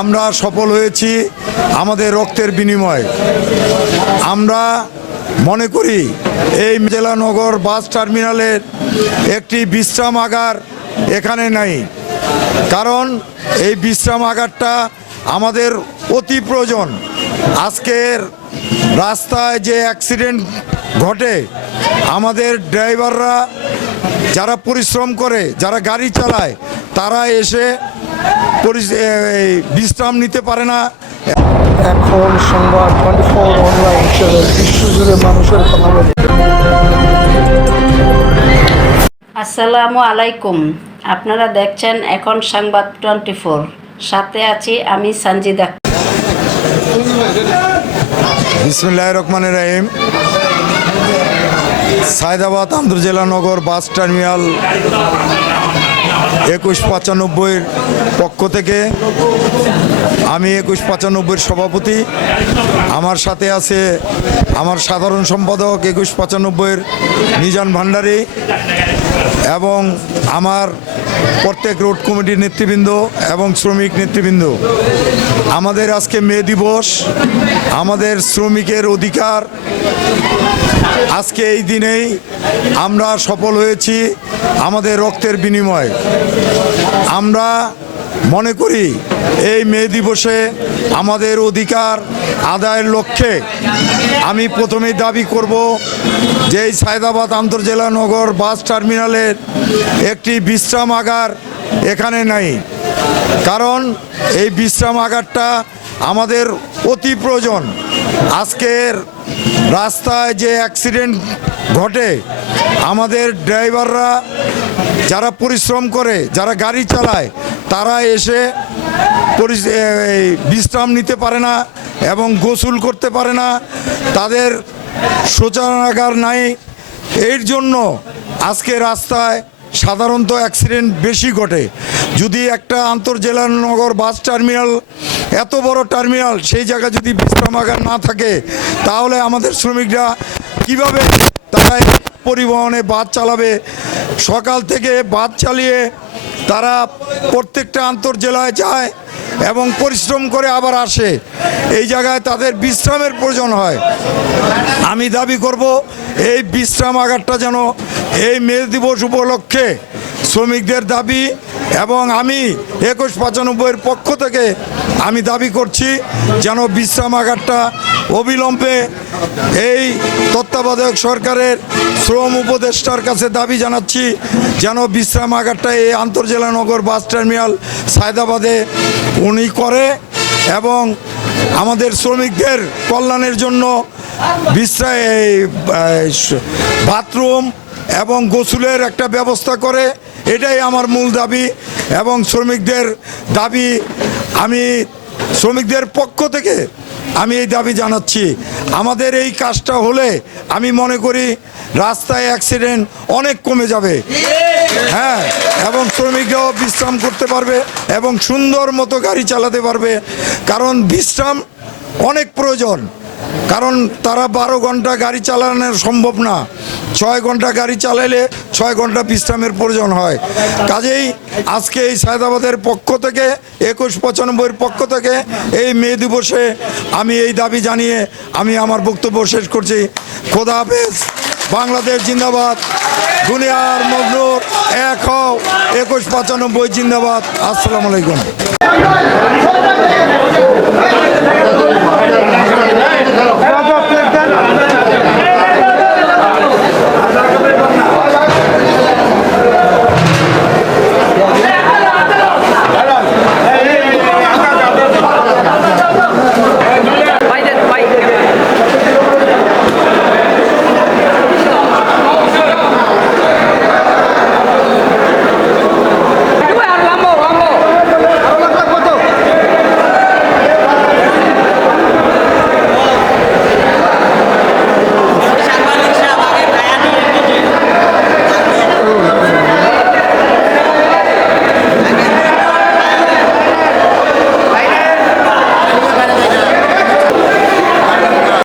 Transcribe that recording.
আমরা সফল হয়েছি আমাদের রক্তের বিনিময়ে। আমরা মনে করি এই জেলানগর বাস টার্মিনালের একটি বিশ্রামাগার এখানে নাই। কারণ এই বিশ্রামাগারটা আমাদের অতি প্রয়োজন। আজকের রাস্তায় যে অ্যাক্সিডেন্ট ঘটে, আমাদের ড্রাইভাররা যারা পরিশ্রম করে, যারা গাড়ি চালায়, তারা এসে বিশ্রাম নিতে পারে না। এখন সংবাদ টোয়েন্টি ফোর অনলাইন চ্যানেল বিশ্বজুড়ে মানুষের কথা বলে আসসালামু আলাইকুম। আপনারা দেখছেন এখন সংবাদ টোয়েন্টি ফোর। সাথে আছি আমি সঞ্জিদা বিসমুল্লাহ রহমান রাহিম। সায়দাবাদ আন্তর্জেলা নগর বাস টার্মিনাল একুশ পঁচানব্বইয়ের পক্ষ থেকে আমি একুশ পঁচানব্বইয়ের সভাপতি। আমার সাথে আছে আমার সাধারণ সম্পাদক একুশ পঁচানব্বইয়ের নিজান ভান্ডারী এবং আমার প্রত্যেক রোড কমিটির নেতৃবৃন্দ এবং শ্রমিক নেতৃবৃন্দ। আমাদের আজকে মে দিবস। আমাদের শ্রমিকের অধিকার আজকে এই দিনেই আমরা সফল হয়েছি আমাদের রক্তের বিনিময়ে। আমরা মনে করি এই মে দিবসে আমাদের অধিকার আদায়ের লক্ষ্যে আমি প্রথমেই দাবি করব যে এই সায়দাবাদ আন্তর্জেলা নগর বাস টার্মিনালের একটি বিশ্রামাগার এখানে নাই। কারণ এই বিশ্রামাগারটা আমাদের অতি প্রয়োজন। আজকের রাস্তায় যে অ্যাক্সিডেন্ট ঘটে, আমাদের ড্রাইভাররা যারা পরিশ্রম করে, যারা গাড়ি চালায়, তারা এসে বিশ্রাম নিতে পারে না এবং গোসল করতে পারে না। তাদের শৌচাগার নাই। এর জন্য আজকে রাস্তায় সাধারণত অ্যাক্সিডেন্ট বেশি ঘটে। যদি একটা আন্তর্জেলা নগর বাস টার্মিনাল এত বড় টার্মিনাল, সেই জায়গায় যদি বিশ্রামাগার না থাকে, তাহলে আমাদের শ্রমিকরা কীভাবে তারা পরিবহনে বাস চালাবে? সকাল থেকে বাস চালিয়ে তারা প্রত্যেকটা আন্তর্জেলায় যায় এবং পরিশ্রম করে আবার আসে। এই জায়গায় তাদের বিশ্রামের প্রয়োজন হয়। আমি দাবি করব, এই বিশ্রামাগারটা যেন এই মে দিবস উপলক্ষে শ্রমিকদের দাবি এবং আমি একুশ পঁচানব্বইয়ের পক্ষ থেকে আমি দাবি করছি যেন বিশ্রামাগারটা অবিলম্বে এই তত্ত্বাবধায়ক সরকারের শ্রম উপদেষ্টার কাছে দাবি জানাচ্ছি যেন বিশ্রামাগারটা এই আন্তর্জেলা নগর বাস টার্মিনাল সায়দাবাদে উনি করে এবং আমাদের শ্রমিকদের কল্যাণের জন্য বিশ্রাম এই বাথরুম এবং গোসলের একটা ব্যবস্থা করে এটাই আমার মূল দাবি এবং শ্রমিকদের দাবি আমি শ্রমিকদের পক্ষ থেকে আমি এই দাবি জানাচ্ছি। আমাদের এই কাজটা হলে আমি মনে করি রাস্তায় অ্যাক্সিডেন্ট অনেক কমে যাবে। হ্যাঁ এবং শ্রমিকরাও বিশ্রাম করতে পারবে এবং সুন্দর মতো গাড়ি চালাতে পারবে। কারণ বিশ্রাম অনেক প্রয়োজন। কারণ তারা বারো ঘণ্টা গাড়ি চালানো সম্ভব না। ছয় ঘণ্টা গাড়ি চালাইলে ছয় ঘণ্টা বিশ্রামের প্রয়োজন হয়। কাজেই আজকে এই সায়দাবাদের পক্ষ থেকে, একুশ পঁচানব্বইয়ের পক্ষ থেকে এই মে দিবসে আমি এই দাবি জানিয়ে আমি আমার বক্তব্য শেষ করছি। খোদা হাফেজ। বাংলাদেশ জিন্দাবাদ। দুনিয়ার মজনুর এক হও। একুশ পঁচানব্বই জিন্দাবাদ। আসসালামু আলাইকুম।